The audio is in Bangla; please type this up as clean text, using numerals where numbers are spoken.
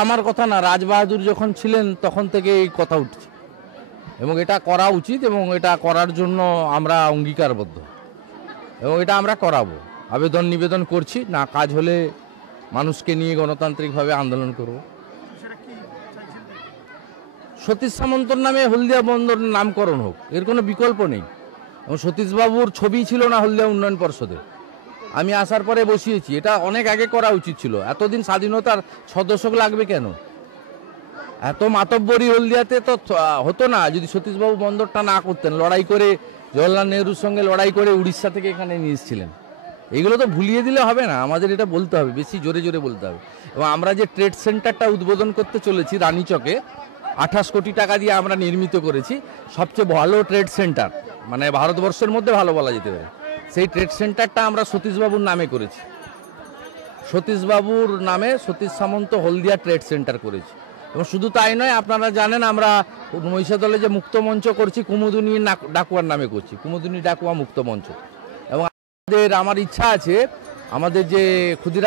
আমার কথা না, রাজবাহাদুর যখন ছিলেন তখন থেকে এই কথা উঠছে এবং এটা করা উচিত এবং এটা করার জন্য আমরা অঙ্গীকারবদ্ধ এবং এটা আমরা করাবো। আবেদন নিবেদন করছি, না কাজ হলে মানুষকে নিয়ে গণতান্ত্রিকভাবে আন্দোলন করব। সতীশ সামন্তর নামে হলদিয়া বন্দর নামকরণ হোক, এর কোনো বিকল্প নেই। এবং সতীশবাবুর ছবি ছিল না হলদিয়া উন্নয়ন পর্ষদে, আমি আসার পরে বসিয়েছি। এটা অনেক আগে করা উচিত ছিল। এতদিন স্বাধীনতার সদস্য লাগবে কেন? এত মাতব্বরি হলদিয়াতে তো হতো না যদি সতীশবাবু বন্দরটা না করতেন। লড়াই করে জওয়াহরলাল নেহরুর সঙ্গে লড়াই করে উড়িষ্যা থেকে এখানে নিয়ে এসেছিলেন। এগুলো তো ভুলিয়ে দিলে হবে না, আমাদের এটা বলতে হবে, বেশি জোরে জোরে বলতে হবে। এবং আমরা যে ট্রেড সেন্টারটা উদ্বোধন করতে চলেছি রানীচকে, 28 কোটি টাকা দিয়ে আমরা নির্মিত করেছি। সবচেয়ে ভালো ট্রেড সেন্টার, মানে ভারতবর্ষের মধ্যে ভালো বলা যেতে পারে। সেই ট্রেড সেন্টারটা আমরা সতীশবাবুর নামে করেছি। সতীশবাবুর নামে সতীশ সামন্ত হলদিয়া ট্রেড সেন্টার করেছি। এবং শুধু তাই নয়, আপনারা জানেন আমরা মহিষাদলে যে মুক্ত মঞ্চ করছি কুমুদিনী ডাকুয়ার নামে করছি, কুমুদিনী ডাকুয়া মুক্ত মঞ্চ। এবং আমার ইচ্ছা আছে আমাদের যে ক্ষুদিরাম